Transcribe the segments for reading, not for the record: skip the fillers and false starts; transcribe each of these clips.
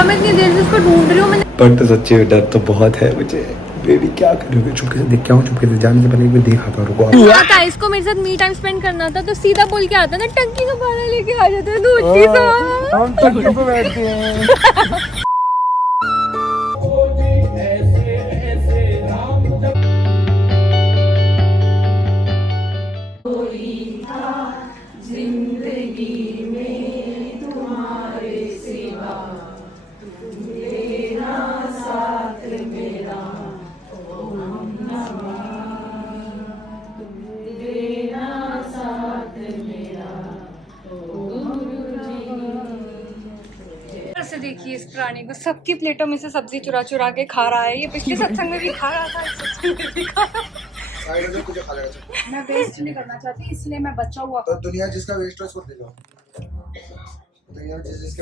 यार मैं इतनी देर से इसको ढूंढ रही हूँ। पर तो सच्ची डर तो बहुत है मुझे। बेबी क्या करोगे? चुपके से देख के आऊँ, चुपके से जाने से पहले एक बार देख आता हूँ। रुको आता इसको मेरे साथ मी टाइम स्पेंड करना था तो सीधा बोल के आता ना, टंकी का पानी लेके आ जाते हैं दूध सा। हम टंकी पे बैठते हैं। से देखिए इस प्राणी को, सबकी प्लेटों में से सब्जी चुरा चुरा के खा रहा है। ये पिछले सत्संग में भी खा रहा था, इस सत्संग में भी खा रहा है। मैं वेस्ट नहीं करना चाहती इसलिए मैं बचा हुआ। तो दुनिया जिसका वेस्ट है उसको दे दो।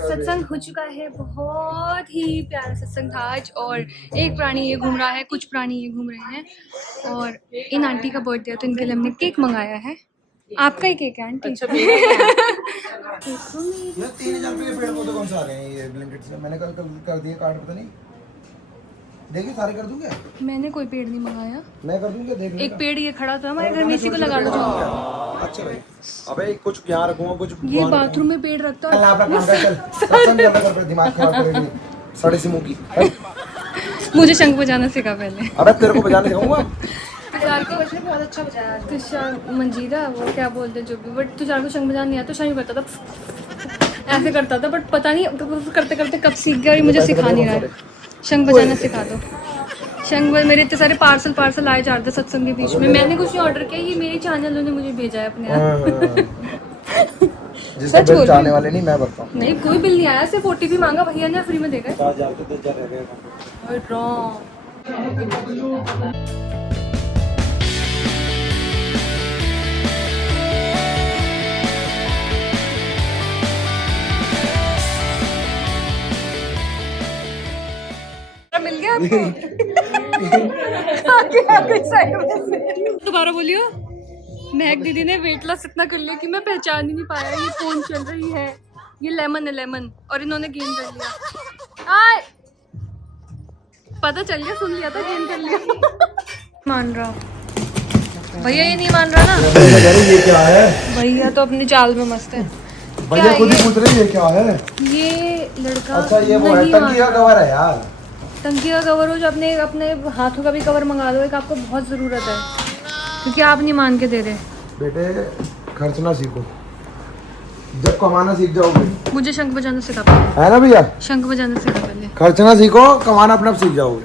सत्संग हो चुका है, बहुत ही प्यारा सत्संग था आज। और एक प्राणी ये घूम रहा है, कुछ प्राणी ये घूम रहे हैं। और इन आंटी का बर्थडे है तो इनके लिए हमने केक मंगाया है। आपका ही केक है आंटी? अच्छा, ये 3000 रुपए के पेड़ पौधे कौन सा आ रहे हैं ये ब्लैंकेट से? मैंने कल कर दिए कार्ड, पता नहीं। देखिए सारे कर दूंगा। मैंने कोई पेड़ नहीं मंगाया, मैं कर दूंगा। देख एक पेड़ ये खड़ा था हमारे घर में, इसी को लगा लो। अच्छा भाई, अबे कुछ यहाँ रखूंगा, कुछ ये बाथरूम में पेड़ रखता चल आप रख चल सत्संग करना कर, दिमाग खराब करेगी साढ़े से मुंह की। मुझे शंख बजाना सिखा पहले। अबे तेरे को बजाने सिखाऊंगा। तुषार को बहुत अच्छा बजाया। तुषार मंजीरा वो क्या बोलते जो भी, बट तुषार को शंख बजाना नहीं आता। तुषार करता था ऐसे करता था, बट पता नहीं करते करते कब सीख गया और मुझे सिखा नहीं रहा है। शंख बजाना सिखा दो। शंख मेरे इतने सारे पार्सल आए जा रहे थे सत्संग के बीच में। मैंने कुछ नहीं ऑर्डर किया, ये मेरी चैनल ने मुझे भेजा है अपने आप। जिसका बिल जाने वाले नहीं, मैं बताऊं। नहीं कोई बिल नहीं आया, सिर्फ OTP मांगा, भैया ने फ्री में देगा। मिल गया आपको? दोबारा बोलियो। महक दीदी ने वेट लॉस इतना कर लिया कि मैं पहचान ही नहीं पाया ये कौन चल रही है। ये लेमन है, लेमन, और इन्होंने गेन कर लिया। आए पता चल गया, सुन लिया था, गेन कर लिया। मान रहा भैया, ये नहीं मान रहा ना। ये क्या है? भैया तो अपने चाल में मस्त है। भैया खुद ही पूछ रहे हैं ये क्या है? ये लड़का अच्छा ये वो है, टंकी का कवर है यार। टंकी का कवर हो जो अपने हाथों का भी कवर मंगा दो, एक आपको बहुत ज़रूरत है, क्योंकि आप नहीं मान के दे रहे। बेटे खर्चना सीखो, जब कमाना सीख जाओगे। मुझे शंख बजाना सिखा पहले। है ना भैया? शंख बजाना सिखा पहले। खर्चना सीखो, कमाना अपने आप सीख जाओगे।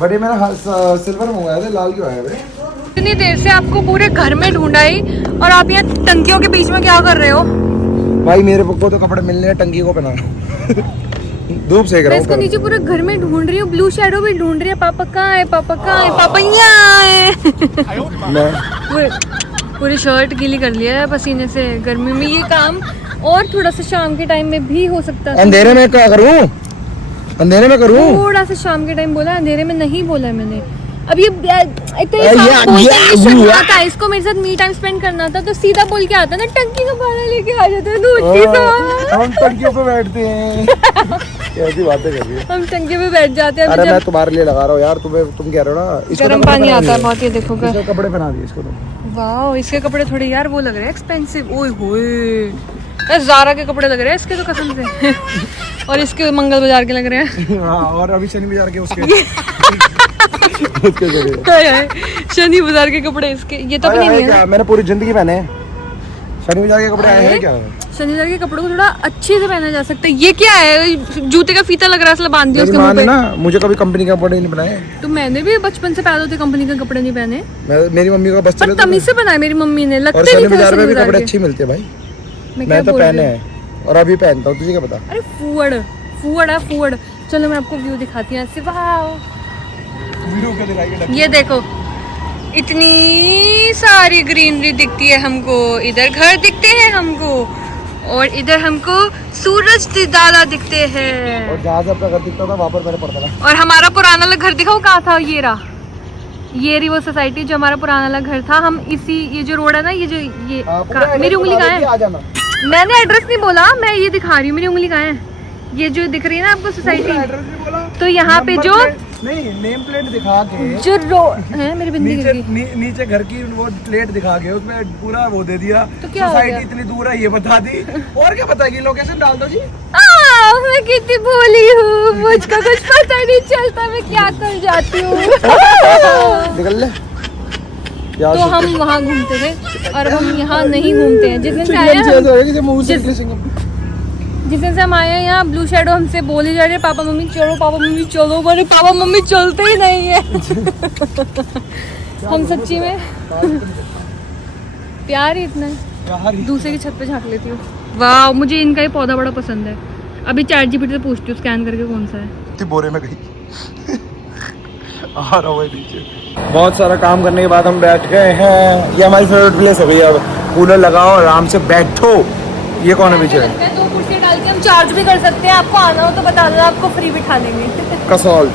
बड़ी मैंने सिल्वर मंगाया था, लाल क्यों आया भाई? इतनी देर से आपको पूरे घर में ढूंढा ही, और आप यहाँ टंकियों के बीच में क्या कर रहे हो? भाई मेरे को तो कपड़े मिलने हैं, टंकी को पहना धूप सेक रहा मैं हूं। इसको नीचे पूरे घर में ढूंढ रही हूँ, ब्लू शैडो भी ढूंढ रही है। पापा कहाँ है, पापा कहाँ है, पापा यहाँ है। पूरी शर्ट गीली कर लिया है पसीने से गर्मी में। ये काम और थोड़ा सा शाम के टाइम में भी हो सकता है। अंधेरे में क्या करूँ? अंधेरे में करूँ? थोड़ा सा शाम के टाइम बोला, अंधेरे में नहीं बोला मैंने। अब ये इसको मेरे साथ मी टाइम स्पेंड करना था तो सीधा बोल के आता ना, टंकी का पानी लेके आ जाते हैं दूध सा। हम टंकियों पे बैठते हैं। कैसी बातें कर रही है? हम टंकी पे बैठ जाते हैं। अरे मैं तुम्हारे लिए लगा रहा हूँ यार, तुम कह रहे हो ना इसको गर्म पानी आता है बहुत। ये देखो कपड़े पहना दिए इसको। वाह, इसके कपड़े थोड़े यार वो लग रहे हैं एक्सपेंसिव। ओए होए, ज़ारा के कपड़े लग रहे हैं इसके तो कसम से। और इसके मंगल बाजार के लग रहे हैं। हाँ, और अभी शनि बाजार के उसके शनि बाजार के कपड़े इसके। ये तो नहीं है, मैंने पूरी जिंदगी पहने शनि बाजार के कपड़े। आए हैं क्या? शनि बाजार के कपड़ों को थोड़ा अच्छे से पहना जा सकता है। ये क्या है, जूते का फीता लग रहा है, इसलिए बांध दिया उसके मुंह पे। ना मुझे कभी कंपनी के कपड़े नहीं बनाए। तो मैंने भी बचपन से पैदा होते कंपनी के कपड़े नहीं पहने। मेरी मम्मी का बस चले तमीज से बनाए मेरी मम्मी ने। लगते नहीं थे। शनि बाजार में भी कपड़े अच्छे मिलते हैं भाई। मैं तो पहने हैं और अभी पहनता हूँ, तुझे क्या पता? अरे फूड। चलो मैं आपको व्यू दिखाती हूँ ऐसे। वाह ये देखो, इतनी सारी ग्रीनरी दिखती है हमको। इधर घर दिखते हैं हमको, और इधर हमको सूरज दादा दिखते हैं। और जहाँ से अपना घर दिखता था वहाँ पर मैंने पढ़ता था। और हमारा पुराना वाला घर दिखाओ कहाँ था? ये रहा, ये रही वो सोसाइटी जो हमारा पुराना वाला घर था। हम इसी, ये जो रोड है ना, ये जो ये मेरी उंगली कहाँ है? मैंने एड्रेस नहीं बोला, मैं ये दिखा रही हूँ, मेरी उंगली कहाँ है, ये जो दिख रही है ना आपको सोसाइटी, एड्रेस नहीं बोला, तो यहाँ पे जो नहीं नेम प्लेट दिखा के जो है मेरी बिंदी गिर गई। नीचे घर की वो प्लेट दिखा के उसमें पूरा वो दे दिया, तो क्या हो सोसाइटी गया? इतनी दूर है ये बता दी, और क्या बताएगी, लोकेशन डाल दो जी। मैं कितनी भोली हूँ, मुझको कुछ पता नहीं चलता मैं क्या कर जाती हूँ। निकल ले। तो हम वहाँ घूमते थे और हम यहाँ नहीं घूमते हैं। जिस दिन से आए हैं, जिस दिन से हम आए हैं यहाँ ब्लू शैडो हमसे बोल ही जा रहे हैं पापा मम्मी चलो, पापा मम्मी चलो, पर पापा मम्मी चलते ही नहीं है। हम सच्ची में प्यार ही इतना है, दूसरे की छत पे झाँक लेती हूँ। वाह, मुझे इनका ही पौधा बड़ा पसंद है। अभी ChatGPT से पूछती हूँ स्कैन करके कौन सा है। बोरे में गई आ रहा है नीचे। बहुत सारा काम करने के बाद हम बैठ गए हैं, ये हमारी फेवरेट प्लेस है भैया। अब कूलर लगाओ, आराम से बैठो। ये कौन है पीछे? 2 कुर्सी डाल के हम चार्ज भी कर सकते हैं। आपको आना हो तो बता दो, आपको फ्री बिठा देंगे। कसौल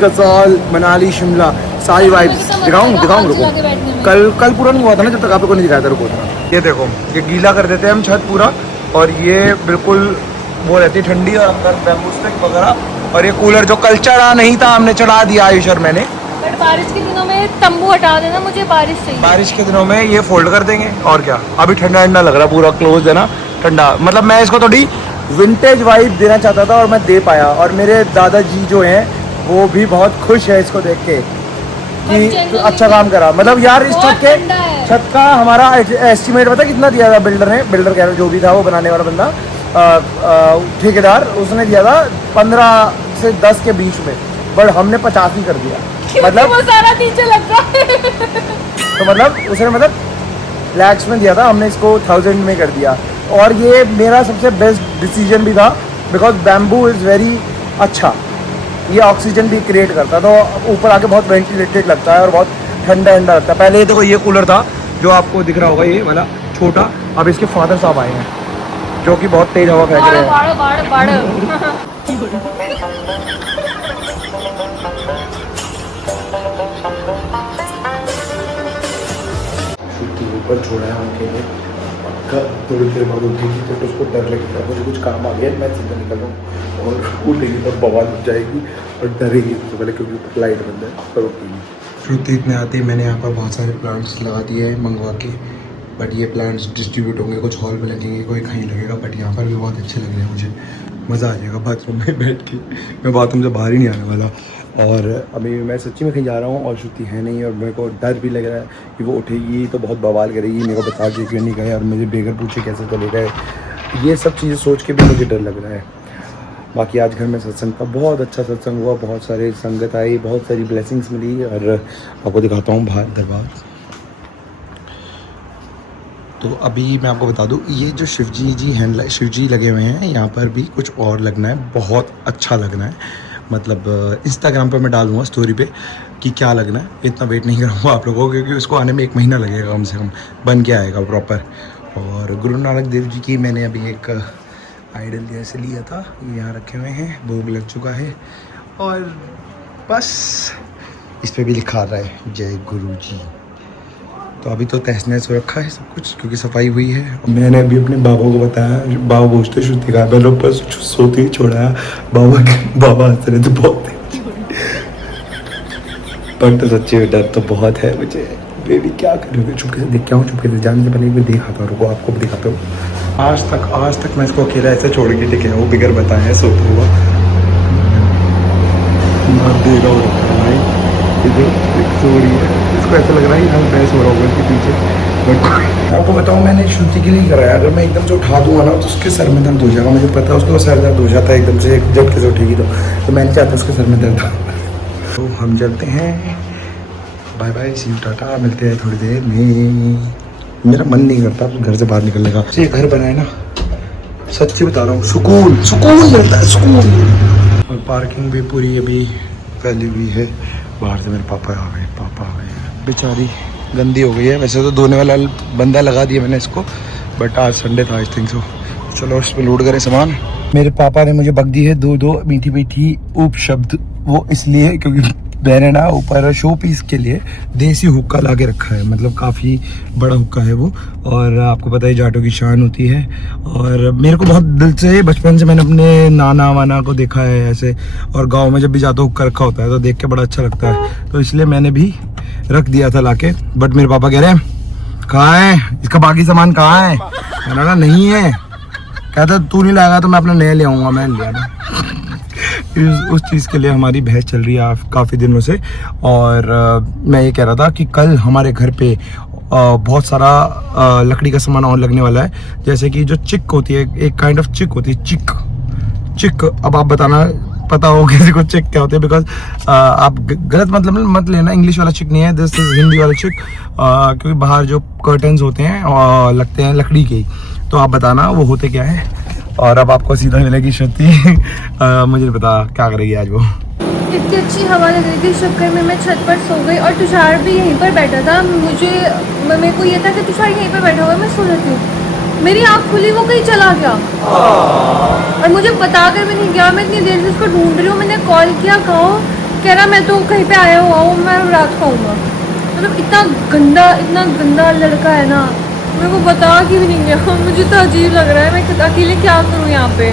कसौल, मनाली, शिमला, सारी वाइब्स दिखाऊं रुको। कल पूरा नहीं हुआ था ना, जब तक आप लोगों को नहीं दिखाया था, रुको। ये देखो, ये गीला कर देते हैं हम छत पूरा, और ये बिल्कुल वो रहती है ठंडी, और अंदर बैम्बू स्टिक वगैरह। और ये कूलर जो कल चढ़ा नहीं था, हमने चढ़ा दिया आयुष और मैंने। बट बारिश के दिनों में तंबू हटा देना, मुझे बारिश चाहिए। बारिश के दिनों में ये फोल्ड कर देंगे, और क्या। अभी ठंडा ठंडा लग रहा, पूरा क्लोज है ना, ठंडा। मतलब मैं इसको थोड़ी विंटेज वाइब देना चाहता था और मैं दे पाया, और मेरे दादाजी जो हैं वो भी बहुत खुश है इसको देख के कि अच्छा काम करा। मतलब यार इस छत का हमारा एस्टिमेट पता कितना दिया था बिल्डर ने, बिल्डर कह रहा जो भी था वो बनाने वाला बंदा, ठेकेदार, उसने दिया था 15 से 10 के बीच में, बट हमने 50 ही कर दिया। मतलब वो सारा नीचे लग रहा है। तो मतलब उसने मतलब लैक्स में दिया था, हमने इसको 1000 में कर दिया। और ये मेरा सबसे बेस्ट डिसीजन भी था, बिकॉज बैम्बू इज़ वेरी अच्छा, ये ऑक्सीजन भी क्रिएट करता है, तो ऊपर आके बहुत वेंटिलेटेड लगता है और बहुत ठंडा ठंडा लगता है। पहले ये देखो, ये कूलर था जो आपको दिख रहा होगा, ये वाला छोटा। अब इसके फादर साहब आए हैं जो कि बहुत तेज हवा फेंक रहे हैं। ऊपर छोड़ा है उनके लिए, थोड़ी देर बाद उठेगी तो उसको डर लगेगा, मुझे कुछ काम आ गया, मैं सीधा निकल रहा हूँ, और उठेगी तो बवाल हो जाएगी और डरेगी सबसे पहले, क्योंकि लाइट बंद है, पर उठेगी। श्रुति इतने आते ही मैंने यहाँ पर बहुत सारे प्लांट्स लगा दिए हैं मंगवा के, बट ये प्लांट्स डिस्ट्रीब्यूट होंगे, कुछ हॉल में लगेंगे, कोई कहीं लगेगा, बट यहाँ पर भी बहुत अच्छे लग रहे हैं मुझे। मज़ा आ जाएगा बाथरूम में बैठ के, मैं बाथरूम से बाहर ही नहीं आने वाला। और अभी मैं सच्ची में कहीं जा रहा हूँ और श्रुति है नहीं, और मेरे को डर भी लग रहा है कि वो उठेगी तो बहुत बवाल करेगी, मेरे को बता के क्यों नहीं गए, और मुझे बेगर पूछे कैसे चले गए। ये सब चीज़ें सोच के भी मुझे डर लग रहा है। बाकी आज घर में सत्संग का बहुत अच्छा सत्संग हुआ, बहुत सारे संगत आई, बहुत सारी ब्लेसिंग्स मिली, और आपको दिखाता हूँ बाहर दरबार। तो अभी मैं आपको बता दूं, ये जो शिवजी लगे हुए हैं, यहाँ पर भी कुछ और लगना है, बहुत अच्छा लगना है। मतलब इंस्टाग्राम पर मैं डालूँगा स्टोरी पे कि क्या लगना है, इतना वेट नहीं करूँगा आप लोगों को, क्योंकि उसको आने में 1 महीना लगेगा कम से कम, बन के आएगा प्रॉपर। और गुरु नानक देव जी की मैंने अभी एक आइडल जैसे लिया था, ये यहाँ रखे हुए हैं, भोग लग चुका है, और बस इस पर भी लिखा रहा है जय गुरु जी। तो अभी तो तहस नहस हो रखा है सब कुछ, क्योंकि सफाई हुई है। मैंने अभी अपने बाबा को बताया, बाबा पूछते श्रुति का, मैंने ऊपर सोते ही छोड़ा, बाबा हंस रहे थे बहुत, पर तो सच्चे में डर तो बहुत है मुझे। बेबी क्या करोगे, चुपके से देख के आऊँ, चुपके से जाने से पहले एक बार दिखाता हूँ, रुको आपको भी दिखाता हूँ। आज तक मैं इसको अकेला ऐसे छोड़ के टिके वो बिगर बताया सोता हुआ, देगा भाई, सो रही है, इसको ऐसा लग रहा है कि हम बहस हो रहा होगा इसके पीछे। बट आपको बताऊँ, मैंने श्रुति के लिए कराया, अगर मैं एकदम से उठा दूंगा ना तो उसके सर में दर्द हो जाएगा, मुझे पता है उसको सर दर्द हो जाता है एकदम से, झटके से उठेगी तो मैं नहीं चाहता उसके सर में दर्द हो। तो हम चलते हैं, bye bye, see you, tata, मिलते हैं थोड़ी देर में। मेरा मन नहीं करता घर से बाहर निकलने का, ये घर बनाए ना, सच्ची बता रहा हूँ, सुकून मिलता है, सुकून। और पार्किंग भी पूरी अभी फैली हुई है, बाहर से मेरे पापा आ गए, बेचारी गंदी हो गई है। वैसे तो धोने वाला बंदा लगा दिया मैंने इसको, बट आज संडे था, आई थिंक सो। चलो इस पर लोड करें सामान। मेरे पापा ने मुझे बक दी है दो मीठी मीठी उपशब्द, वो इसलिए क्योंकि मैंने ना ऊपर शो पीस के लिए देसी हुक्का ला के रखा है, मतलब काफ़ी बड़ा हुक्का है वो। और आपको पता है जाटों की शान होती है, और मेरे को बहुत दिल से बचपन से मैंने अपने नाना वाना को देखा है ऐसे, और गांव में जब भी जाता हुक्का रखा होता है तो देख के बड़ा अच्छा लगता है, तो इसलिए मैंने भी रख दिया था लाके। बट मेरे पापा कह रहे हैं कहाँ है इसका बाकी सामान, कहाँ है? मैंने कहा नहीं है। कहता तू नहीं लाएगा तो मैं अपना नया ले आऊँगा। मैंने लिया ना उस चीज़ के लिए हमारी बहस चल रही है काफ़ी दिनों से। और मैं ये कह रहा था कि कल हमारे घर पे बहुत सारा लकड़ी का सामान और लगने वाला है, जैसे कि जो चिक होती है, एक काइंड ऑफ चिक होती है, चिक। अब आप बताना पता हो किसी को चिक क्या होते हैं, बिकॉज आप गलत मतलब मत लेना, इंग्लिश वाला चिक नहीं है, दिस इज हिंदी वाला चिक। क्योंकि बाहर जो कर्टन्स होते हैं लगते हैं लकड़ी के ही, तो आप बताना वो होते क्या है। और अब आपको सीधा मिलेगी श्रुति मुझे नहीं पता क्या करेगी आज वो। इतनी अच्छी हवा लग रही थी, इस चक्कर में मैं छत पर सो गई और तुषार भी यहीं पर बैठा था। मेरे को ये था कि तुषार यहीं पर बैठा हुआ है, मैं सो जाती हूँ। मेरी आँख खुली, वो कहीं चला गया और मुझे बता कर भी नहीं गया। मैं इतनी देर से उसको ढूंढ रही हूँ, मैंने कॉल किया, कहो कह रहा मैं तो कहीं पे आया हुआ हूँ, मैं रात को आऊँगा। मतलब इतना गंदा लड़का है ना, मेरे को बता के भी नहीं गया। मुझे तो अजीब लग रहा है, मैं अकेले क्या करूँ यहाँ पे।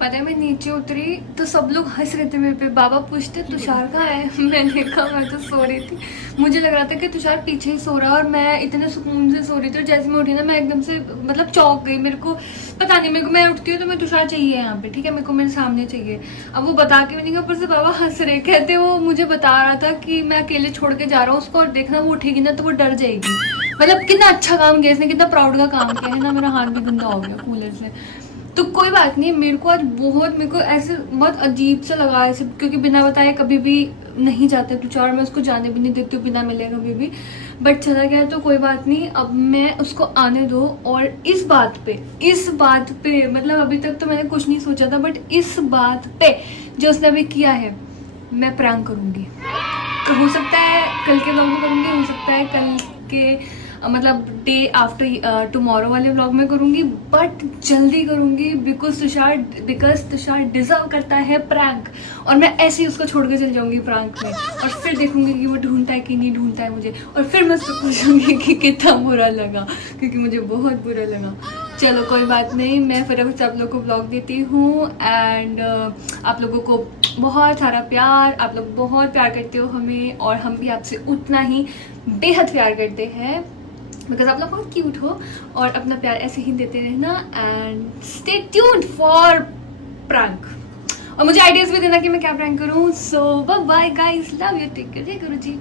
पता है मैं नीचे उतरी तो सब लोग हंस रहे थे मेरे पे। बाबा पूछते तुषार कहाँ है? मैंने कहा मैं तो सो रही थी। मुझे लग रहा था कि तुषार पीछे ही सो रहा है और मैं इतने सुकून से सो रही थी, और जैसे मैं उठी ना मैं एकदम से मतलब चौंक गई। मेरे को पता नहीं, मेरे को मैं उठती हूँ तो मैं तुषार चाहिए यहाँ पे, ठीक है, मेरे को मेरे सामने चाहिए। अब वो बता के भी नहीं गया, ऊपर से बाबा हंस रहे, कहते वो मुझे बता रहा था कि मैं अकेले छोड़ के जा रहा हूँ उसको, और देखना वो उठेगी ना तो वो डर जाएगी। मतलब कितना अच्छा काम किया इसने, कितना प्राउड का काम किया है ना। मेरा हाथ भी गंदा हो गया कूलर से। तो कोई बात नहीं, मेरे को आज मेरे को ऐसे बहुत अजीब सा लगा ऐसे, क्योंकि बिना बताए कभी भी नहीं जाते तुषार, मैं उसको जाने भी नहीं देती हूँ बिना मिले कभी भी। बट चला गया तो कोई बात नहीं, अब मैं उसको आने दो। और इस बात पे मतलब अभी तक तो मैंने कुछ नहीं सोचा था, बट इस बात पे जो उसने अभी किया है मैं प्रैंक करूँगी। हो सकता है कल के व्लॉग में करूँगी, हो सकता है कल के मतलब डे आफ्टर टुमारो वाले व्लॉग में करूँगी, बट जल्दी करूँगी बिकॉज तुषार डिजर्व करता है प्रैंक। और मैं ऐसे ही उसको छोड़ के चल जाऊँगी प्रैंक में, और फिर देखूँगी कि वो ढूंढता है कि नहीं ढूंढता है मुझे, और फिर मैं उससे पूछूँगी कि कितना बुरा लगा, क्योंकि मुझे बहुत बुरा लगा। चलो कोई बात नहीं, मैं फिर आप लोगों को व्लॉग देती हूँ। एंड आप लोगों को बहुत सारा प्यार, आप लोग बहुत प्यार करते हो हमें, और हम भी आपसे उतना ही बेहद प्यार करते हैं, बिकॉज आप लोग बहुत क्यूट हो। और अपना प्यार ऐसे ही देते रहना, and stay tuned for prank. और मुझे आइडियाज भी देना कि मैं क्या प्रैंक करूँ। So bye bye guys, love you, take care, जय गुरु जी।